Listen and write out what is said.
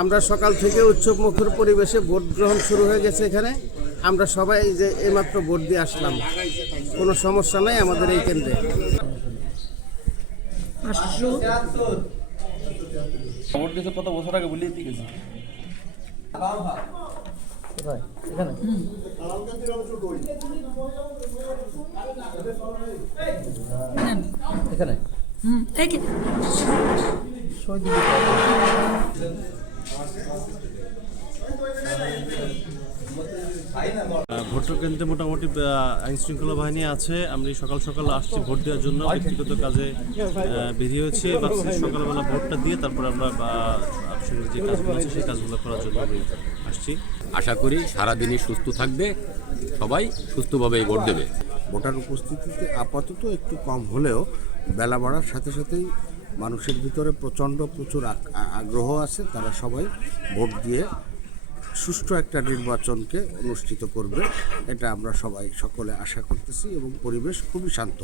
আমরা সকাল থেকে উৎসবমুখর পরিবেশে ভোট গ্রহণ শুরু হয়ে গেছে এখানে। আমরা সবাই যে এইমাত্র ভোট দিয়ে আসলাম, কোনো সমস্যা নাই আমাদের এই কেন্দ্রে। ভোট দিতে কত বছর আগে বলিয়ে দিয়ে গেছি। এখানে ভোটার কেন্দ্রে মোটামুটি আইন শৃঙ্খলা বাহিনী আছে। আমরা সকাল সকাল আসছি ভোট দেওয়ার জন্য, ব্যক্তিগত কাজে বেরিয়ে হয়েছি। সকালবেলা ভোটটা দিয়ে তারপরে আমরা যে কাজগুলো আছে সেই কাজগুলো করার জন্য আমি আসছি। আশা করি সারাদিনই সুস্থ থাকবে, সবাই সুস্থভাবেই ভোট দেবে। ভোটার উপস্থিতিতে আপাতত একটু কম হলেও বেলা বাড়ার সাথে সাথেই মানুষের ভিতরে প্রচুর আগ্রহ আছে। তারা সবাই ভোট দিয়ে সুষ্ঠু একটা নির্বাচনকে অনুষ্ঠিত করবে, এটা আমরা সকলে আশা করতেছি এবং পরিবেশ খুবই শান্ত।